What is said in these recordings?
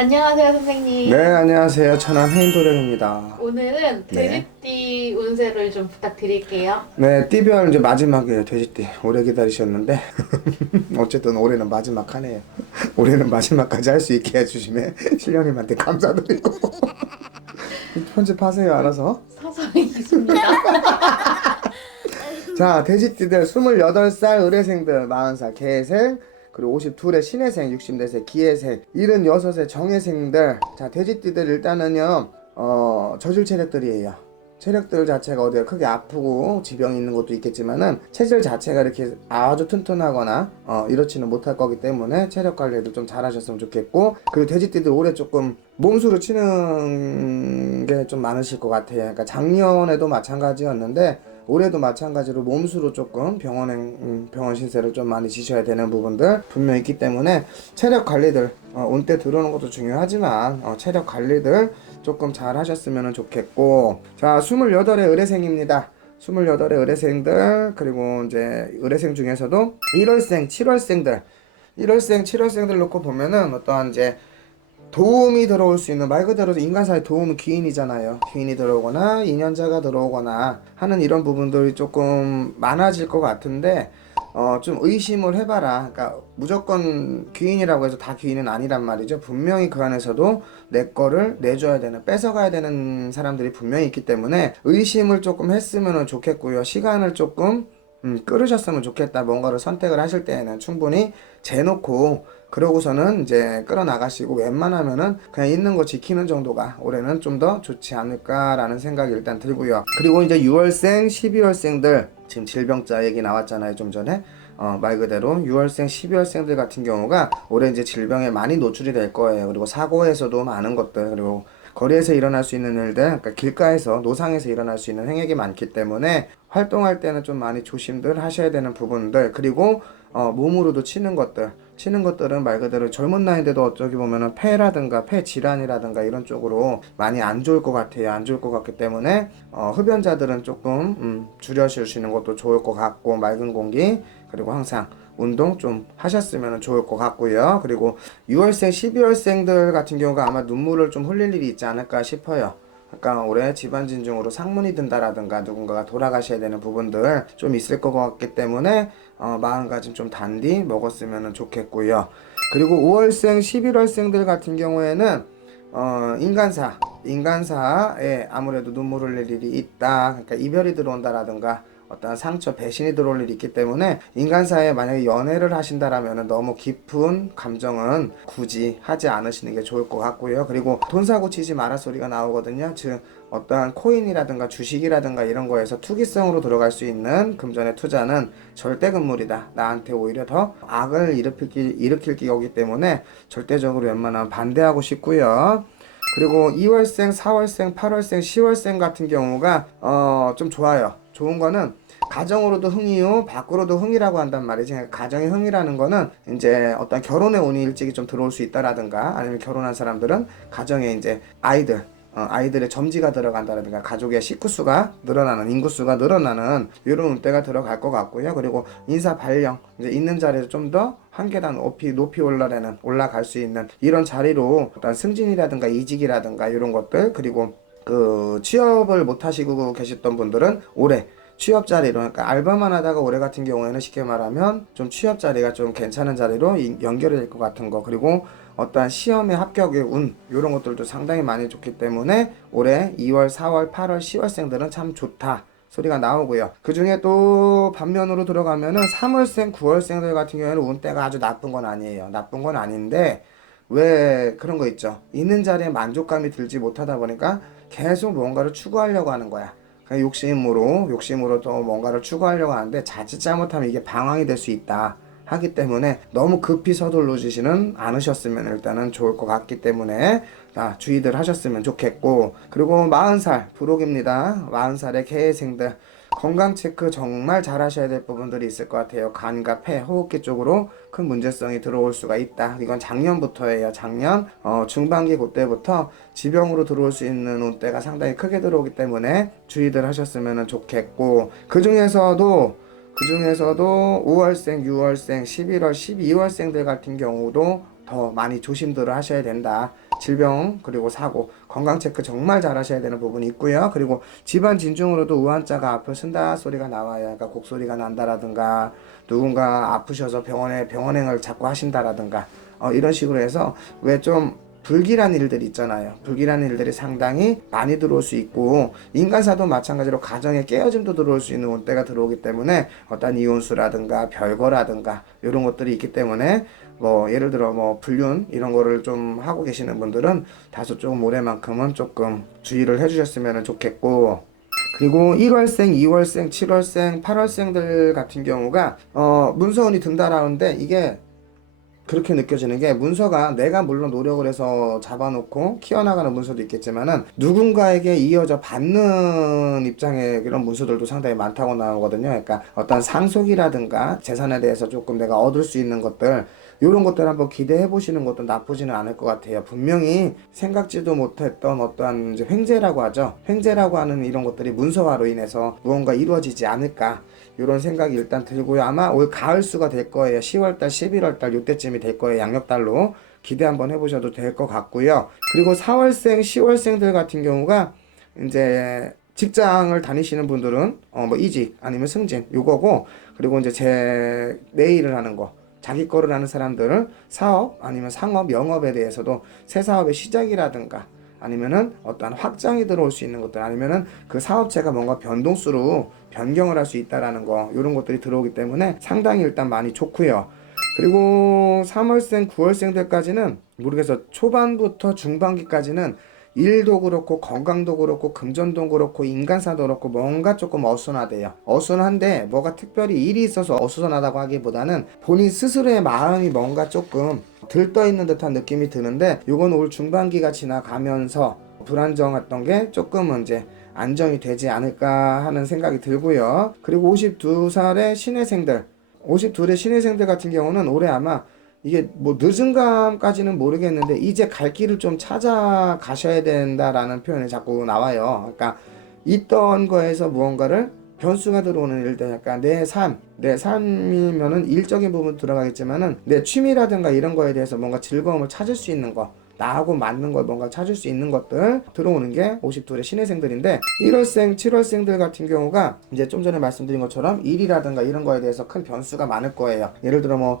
안녕하세요, 선생님. 네, 안녕하세요. 천안 해인도령입니다. 오늘은 네. 돼지띠 운세를 좀 부탁드릴게요. 네, 띠별 이제 마지막이에요. 돼지띠. 오래 기다리셨는데. 어쨌든 올해는 마지막 하네요. 올해는 마지막까지 할 수 있게 해주시면 신령님한테 감사드리고. 편집하세요, 알아서. 사소히 있습니다. 자, 돼지띠들 28살 의뢰생들, 40살 개생, 그리고 52의 신해생, 60대생 기해생, 76의 정해생들. 자, 돼지띠들 일단은요, 저질 체력들이에요. 체력들 자체가 어디가 크게 아프고 지병이 있는 것도 있겠지만은 체질 자체가 이렇게 아주 튼튼하거나 이렇지는 못할 거기 때문에 체력 관리도 좀 잘하셨으면 좋겠고, 그리고 돼지띠들 올해 조금 몸수로 치는 게 좀 많으실 것 같아요. 그러니까 작년에도 마찬가지였는데 올해도 마찬가지로 몸수로 조금 병원 신세를 좀 많이 지셔야 되는 부분들 분명히 있기 때문에 체력 관리들 온 때 들어오는 것도 중요하지만 체력 관리들 조금 잘 하셨으면 좋겠고, 자, 28의 의뢰생입니다. 28의 의뢰생들, 그리고 이제 의뢰생 중에서도 1월생, 7월생들, 1월생, 7월생들 놓고 보면은 어떠한 이제 도움이 들어올 수 있는, 말 그대로 인간사의 도움은 귀인이잖아요. 귀인이 들어오거나 인연자가 들어오거나 하는 이런 부분들이 조금 많아질 것 같은데 좀 의심을 해봐라. 그러니까 무조건 귀인이라고 해서 다 귀인은 아니란 말이죠. 분명히 그 안에서도 내 거를 내줘야 되는, 뺏어가야 되는 사람들이 분명히 있기 때문에 의심을 조금 했으면 좋겠고요. 시간을 조금 끌으셨으면 좋겠다. 뭔가를 선택을 하실 때에는 충분히 재놓고 그러고서는 이제 끌어나가시고, 웬만하면은 그냥 있는 거 지키는 정도가 올해는 좀 더 좋지 않을까라는 생각이 일단 들고요. 그리고 이제 6월생, 12월생들, 지금 질병자 얘기 나왔잖아요, 좀 전에. 말 그대로 6월생, 12월생들 같은 경우가 올해 이제 질병에 많이 노출이 될 거예요. 그리고 사고에서도 많은 것들, 그리고 거리에서 일어날 수 있는 일들, 그러니까 길가에서, 노상에서 일어날 수 있는 행역이 많기 때문에 활동할 때는 좀 많이 조심들 하셔야 되는 부분들, 그리고 몸으로도 치는 것들은 말 그대로 젊은 나이인데도 어쩌기 보면은 폐라든가 폐 질환이라든가 이런 쪽으로 많이 안 좋을 것 같아요. 안 좋을 것 같기 때문에 흡연자들은 조금 줄여주시는 것도 좋을 것 같고, 맑은 공기, 그리고 항상 운동 좀 하셨으면 좋을 것 같고요. 그리고 6월생, 12월생들 같은 경우가 아마 눈물을 좀 흘릴 일이 있지 않을까 싶어요. 그러니까 올해 집안 진중으로 상문이 든다라든가 누군가가 돌아가셔야 되는 부분들 좀 있을 것 같기 때문에 마음가짐 좀 단디 먹었으면 좋겠고요. 그리고 5월생, 11월생들 같은 경우에는 인간사에 아무래도 눈물 흘릴 일이 있다. 그러니까 이별이 들어온다라든가 어떤 상처, 배신이 들어올 일이 있기 때문에 인간사에 만약에 연애를 하신다라면 너무 깊은 감정은 굳이 하지 않으시는 게 좋을 것 같고요. 그리고 돈 사고 치지 마라 소리가 나오거든요. 즉 어떠한 코인이라든가 주식이라든가 이런 거에서 투기성으로 들어갈 수 있는 금전의 투자는 절대 금물이다. 나한테 오히려 더 악을 일으킬 기거기 때문에 절대적으로 웬만하면 반대하고 싶고요. 그리고 2월생, 4월생, 8월생, 10월생 같은 경우가 좀 좋아요. 좋은 거는 가정으로도 흥이요, 밖으로도 흥이라고 한단 말이지. 가정의 흥이라는 거는 이제 어떤 결혼의 운이 일찍이 좀 들어올 수 있다라든가, 아니면 결혼한 사람들은 가정에 이제 아이들의 점지가 들어간다라든가, 가족의 식구수가 늘어나는, 인구수가 늘어나는 이런 운대가 들어갈 것 같고요. 그리고 인사 발령, 이제 있는 자리에서 좀 더 한 계단 높이 올라갈 수 있는 이런 자리로 어떤 승진이라든가 이직이라든가 이런 것들, 그리고 그 취업을 못 하시고 계셨던 분들은 올해 취업 자리로, 그러니까 알바만 하다가 올해 같은 경우에는 쉽게 말하면 좀 취업 자리가 좀 괜찮은 자리로 연결이 될 것 같은 거, 그리고 어떠한 시험의 합격의 운, 이런 것들도 상당히 많이 좋기 때문에 올해 2월, 4월, 8월, 10월생들은 참 좋다 소리가 나오고요. 그 중에 또 반면으로 들어가면은 3월생, 9월생들 같은 경우에는 운대가 아주 나쁜 건 아니에요. 나쁜 건 아닌데 왜 그런 거 있죠. 있는 자리에 만족감이 들지 못하다 보니까 계속 뭔가를 추구하려고 하는 거야. 그냥 욕심으로 또 뭔가를 추구하려고 하는데 자칫 잘못하면 이게 방황이 될 수 있다 하기 때문에 너무 급히 서둘러지지는 않으셨으면 일단은 좋을 것 같기 때문에 주의들 하셨으면 좋겠고, 그리고 40살 부록입니다. 40살의 개생들 건강 체크 정말 잘 하셔야 될 부분들이 있을 것 같아요. 간과 폐, 호흡기 쪽으로 큰 문제성이 들어올 수가 있다. 이건 작년부터예요. 작년 중반기 그때부터 지병으로 들어올 수 있는 운대가 상당히 크게 들어오기 때문에 주의들 하셨으면 좋겠고, 그 중에서도 5월생, 6월생, 11월, 12월생들 같은 경우도 더 많이 조심들을 하셔야 된다. 질병 그리고 사고 건강 체크 정말 잘 하셔야 되는 부분이 있고요. 그리고 집안 진중으로도 우한자가 앞을 쓴다 소리가 나와요. 그러니까 곡소리가 난다라든가 누군가 아프셔서 병원행을 자꾸 하신다라든가 이런 식으로 해서 왜 좀 불길한 일들 있잖아요. 불길한 일들이 상당히 많이 들어올 수 있고 인간사도 마찬가지로 가정에 깨어짐도 들어올 수 있는 때가 들어오기 때문에 어떤 이혼수라든가 별거라든가 이런 것들이 있기 때문에 뭐 예를 들어 뭐 불륜 이런 거를 좀 하고 계시는 분들은 다소 조금 올해만큼은 조금 주의를 해주셨으면 좋겠고, 그리고 1월생, 2월생, 7월생, 8월생들 같은 경우가 문서운이 든다라는데 이게 그렇게 느껴지는 게 문서가 내가 물론 노력을 해서 잡아놓고 키워나가는 문서도 있겠지만은 누군가에게 이어져 받는 입장의 그런 문서들도 상당히 많다고 나오거든요. 그러니까 어떤 상속이라든가 재산에 대해서 조금 내가 얻을 수 있는 것들 이런 것들 한번 기대해 보시는 것도 나쁘지는 않을 것 같아요. 분명히 생각지도 못했던 어떠한 이제 횡재라고 하죠. 횡재라고 하는 이런 것들이 문서화로 인해서 무언가 이루어지지 않을까 이런 생각이 일단 들고요. 아마 올 가을수가 될 거예요. 10월달, 11월달 이때쯤이 될 거예요. 양력달로 기대 한번 해보셔도 될 것 같고요. 그리고 4월생, 10월생들 같은 경우가 이제 직장을 다니시는 분들은 뭐 이직 아니면 승진 요거고, 그리고 이제 내 일을 하는 거 자기 거를 하는 사람들은 사업 아니면 상업, 영업에 대해서도 새 사업의 시작이라든가 아니면은 어떠한 확장이 들어올 수 있는 것들 아니면은 그 사업체가 뭔가 변동수로 변경을 할 수 있다라는 거 이런 것들이 들어오기 때문에 상당히 일단 많이 좋고요. 그리고 3월생, 9월생들까지는 모르겠어. 초반부터 중반기까지는 일도 그렇고 건강도 그렇고 금전도 그렇고 인간사도 그렇고 뭔가 조금 어수선하대요. 어수선한데 뭐가 특별히 일이 있어서 어수선하다고 하기보다는 본인 스스로의 마음이 뭔가 조금 들떠있는 듯한 느낌이 드는데 요건 올 중반기가 지나가면서 불안정했던 게 조금은 이제 안정이 되지 않을까 하는 생각이 들고요. 그리고 52살의 신혜생들 52의 신혜생들 같은 경우는 올해 아마 이게 뭐 늦은 감까지는 모르겠는데 이제 갈 길을 좀 찾아가셔야 된다라는 표현이 자꾸 나와요. 그러니까 있던 거에서 무언가를 변수가 들어오는 일들, 약간 내 삶이면은 일적인 부분 들어가겠지만은 내 취미라든가 이런 거에 대해서 뭔가 즐거움을 찾을 수 있는 거, 나하고 맞는 걸 뭔가 찾을 수 있는 것들 들어오는 게 52의 신혜생들인데 1월생, 7월생들 같은 경우가 이제 좀 전에 말씀드린 것처럼 일이라든가 이런 거에 대해서 큰 변수가 많을 거예요. 예를 들어 뭐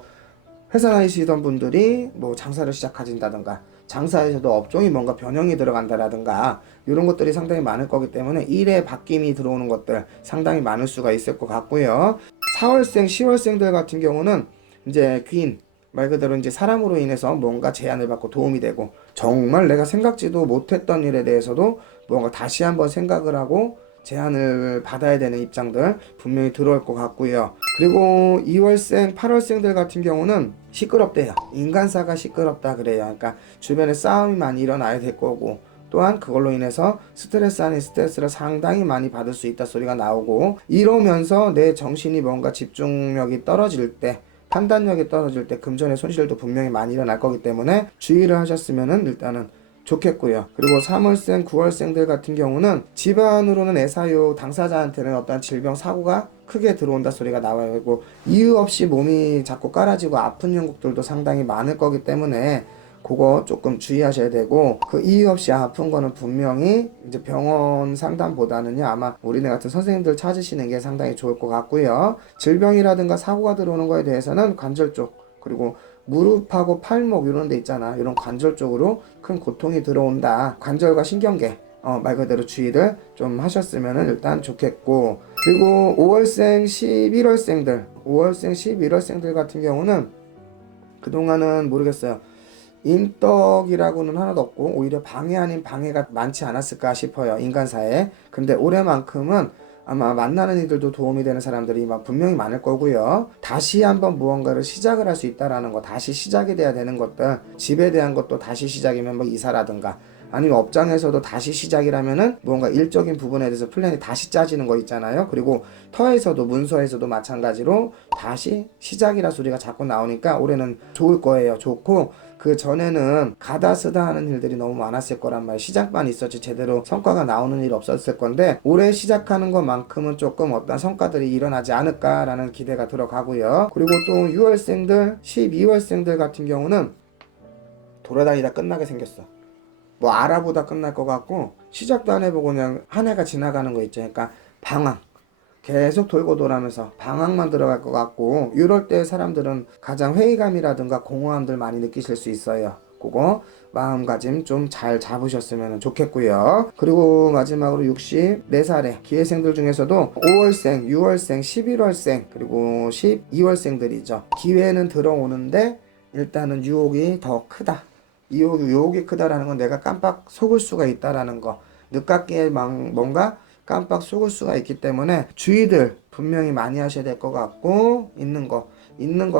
회사 다니시던 분들이 뭐 장사를 시작하신다든가 장사에서도 업종이 뭔가 변형이 들어간다라든가 이런 것들이 상당히 많을 거기 때문에 일의 바뀜이 들어오는 것들 상당히 많을 수가 있을 것 같고요. 4월생, 10월생들 같은 경우는 이제 귀인 말 그대로 이제 사람으로 인해서 뭔가 제안을 받고 도움이 되고 정말 내가 생각지도 못했던 일에 대해서도 뭔가 다시 한번 생각을 하고 제안을 받아야 되는 입장들 분명히 들어올 것 같고요. 그리고 2월생, 8월생들 같은 경우는 시끄럽대요. 인간사가 시끄럽다 그래요. 그러니까 주변에 싸움이 많이 일어나야 될 거고 또한 그걸로 인해서 스트레스 아닌 스트레스를 상당히 많이 받을 수 있다 소리가 나오고, 이러면서 내 정신이 뭔가 집중력이 떨어질 때 판단력이 떨어질 때 금전의 손실도 분명히 많이 일어날 거기 때문에 주의를 하셨으면 일단은 좋겠고요. 그리고 3월생, 9월생들 같은 경우는 집안으로는 애사요 당사자한테는 어떤 질병, 사고가 크게 들어온다 소리가 나와요. 그리고 이유 없이 몸이 자꾸 깔아지고 아픈 형국들도 상당히 많을 거기 때문에 그거 조금 주의하셔야 되고, 그 이유 없이 아픈 거는 분명히 이제 병원 상담보다는요 아마 우리네 같은 선생님들 찾으시는 게 상당히 좋을 것 같고요. 질병이라든가 사고가 들어오는 거에 대해서는 관절 쪽 그리고 무릎하고 팔목 이런 데 있잖아, 이런 관절 쪽으로 큰 고통이 들어온다. 관절과 신경계 말 그대로 주의를 좀 하셨으면 일단 좋겠고, 그리고 5월생 11월생들 5월생 11월생들 같은 경우는 그동안은 모르겠어요, 인덕이라고는 하나도 없고 오히려 방해 아닌 방해가 많지 않았을까 싶어요, 인간사에. 근데 올해만큼은 아마 만나는 이들도 도움이 되는 사람들이 막 분명히 많을 거고요. 다시 한번 무언가를 시작을 할 수 있다라는 거, 다시 시작이 돼야 되는 것들, 집에 대한 것도 다시 시작이면 뭐 이사라든가 아니면 업장에서도 다시 시작이라면은 뭔가 일적인 부분에 대해서 플랜이 다시 짜지는 거 있잖아요. 그리고 터에서도 문서에서도 마찬가지로 다시 시작이라 소리가 자꾸 나오니까 올해는 좋을 거예요. 좋고, 그 전에는 가다 쓰다 하는 일들이 너무 많았을 거란 말이에요. 시작만 있었지 제대로 성과가 나오는 일 없었을 건데 올해 시작하는 것만큼은 조금 어떤 성과들이 일어나지 않을까라는 기대가 들어가고요. 그리고 또 6월생들 12월생들 같은 경우는 돌아다니다 끝나게 생겼어. 뭐 알아보다 끝날 것 같고 시작도 안 해보고 그냥 한 해가 지나가는 거 있죠. 그러니까 방황. 계속 돌고 돌아면서 방황만 들어갈 것 같고 이럴 때 사람들은 가장 회의감이라든가 공허함들 많이 느끼실 수 있어요. 그거 마음가짐 좀 잘 잡으셨으면 좋겠고요. 그리고 마지막으로 64살의 기회생들 중에서도 5월생, 6월생, 11월생 그리고 12월생들이죠. 기회는 들어오는데 일단은 유혹이 더 크다. 유혹이 크다라는 건 내가 깜빡 속을 수가 있다라는 거. 늦깎이에 뭔가 깜빡 속을 수가 있기 때문에 주의들 분명히 많이 하셔야 될 것 같고 있는 거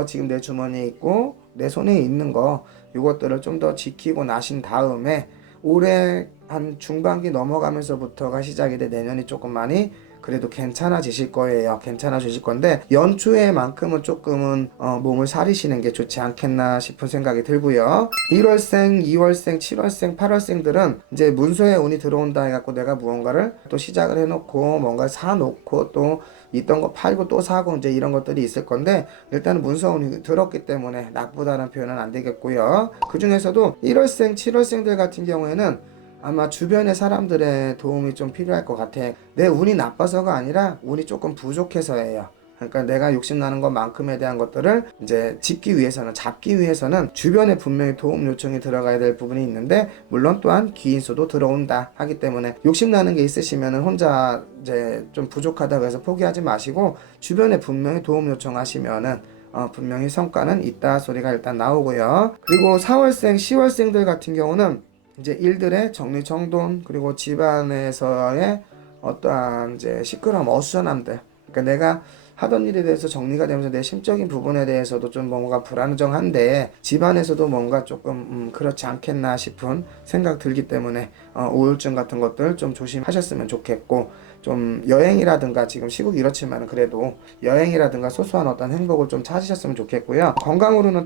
지금 내 주머니에 있고 내 손에 있는 거 이것들을 좀 더 지키고 나신 다음에 올해 한 중반기 넘어가면서부터가 시작이 돼 내년이 조금 많이 그래도 괜찮아지실 거예요. 괜찮아지실 건데 연초에만큼은 조금은 몸을 사리시는 게 좋지 않겠나 싶은 생각이 들고요. 1월생, 2월생, 7월생, 8월생들은 이제 문서에 운이 들어온다 해갖고 내가 무언가를 또 시작을 해놓고 뭔가 사놓고 또 있던 거 팔고 또 사고 이제 이런 것들이 있을 건데 일단은 문서 운이 들었기 때문에 나쁘다는 표현은 안 되겠고요. 그 중에서도 1월생, 7월생들 같은 경우에는 아마 주변의 사람들의 도움이 좀 필요할 것 같아. 내 운이 나빠서가 아니라 운이 조금 부족해서예요. 그러니까 내가 욕심나는 것만큼에 대한 것들을 이제 잡기 위해서는 주변에 분명히 도움 요청이 들어가야 될 부분이 있는데 물론 또한 귀인수도 들어온다 하기 때문에 욕심나는 게 있으시면 혼자 이제 좀 부족하다고 해서 포기하지 마시고 주변에 분명히 도움 요청하시면은 분명히 성과는 있다 소리가 일단 나오고요. 그리고 4월생, 10월생들 같은 경우는 이제 일들의 정리정돈 그리고 집안에서의 어떠한 이제 시끄러움, 어수선함들 그러니까 내가 하던 일에 대해서 정리가 되면서 내 심적인 부분에 대해서도 좀 뭔가 불안정한데 집안에서도 뭔가 조금 그렇지 않겠나 싶은 생각 들기 때문에 우울증 같은 것들 좀 조심하셨으면 좋겠고 좀 여행이라든가 지금 시국이 이렇지만 그래도 여행이라든가 소소한 어떤 행복을 좀 찾으셨으면 좋겠고요. 건강으로는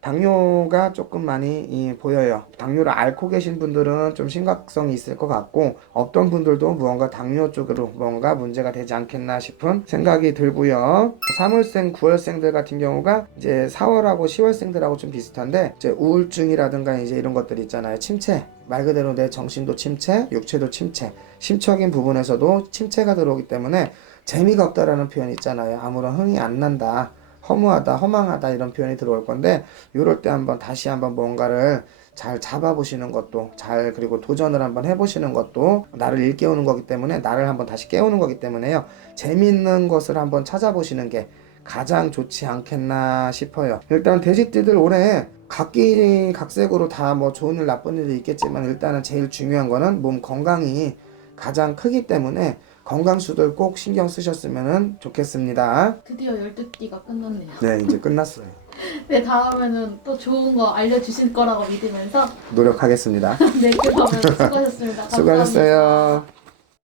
당뇨가 조금 많이 보여요. 당뇨를 앓고 계신 분들은 좀 심각성이 있을 것 같고 없던 분들도 무언가 당뇨 쪽으로 뭔가 문제가 되지 않겠나 싶은 생각이 들고요. 3월생, 9월생들 같은 경우가 이제 4월하고 10월생들하고 좀 비슷한데 이제 우울증이라든가 이제 이런 것들 있잖아요. 침체. 말 그대로 내 정신도 침체, 육체도 침체. 심적인 부분에서도 침체가 들어오기 때문에 재미가 없다라는 표현이 있잖아요. 아무런 흥이 안 난다. 허무하다, 허망하다 이런 표현이 들어올 건데 이럴 때 다시 한번 뭔가를 잘 잡아보시는 것도 그리고 도전을 한번 해보시는 것도 나를 일깨우는 거기 때문에 나를 한번 다시 깨우는 거기 때문에요. 재밌는 것을 한번 찾아보시는 게 가장 좋지 않겠나 싶어요. 일단 돼지띠들 올해 각기 각색으로 다 뭐 좋은 일 나쁜 일이 있겠지만 일단은 제일 중요한 거는 몸 건강이 가장 크기 때문에 건강수들 꼭 신경 쓰셨으면 좋겠습니다. 드디어 12띠가 끝났네요. 네, 이제 끝났어요. 네, 다음에는 또 좋은 거 알려주실 거라고 믿으면서 노력하겠습니다. 네, 그러면 수고하셨습니다. 감사합니다. 수고하셨어요.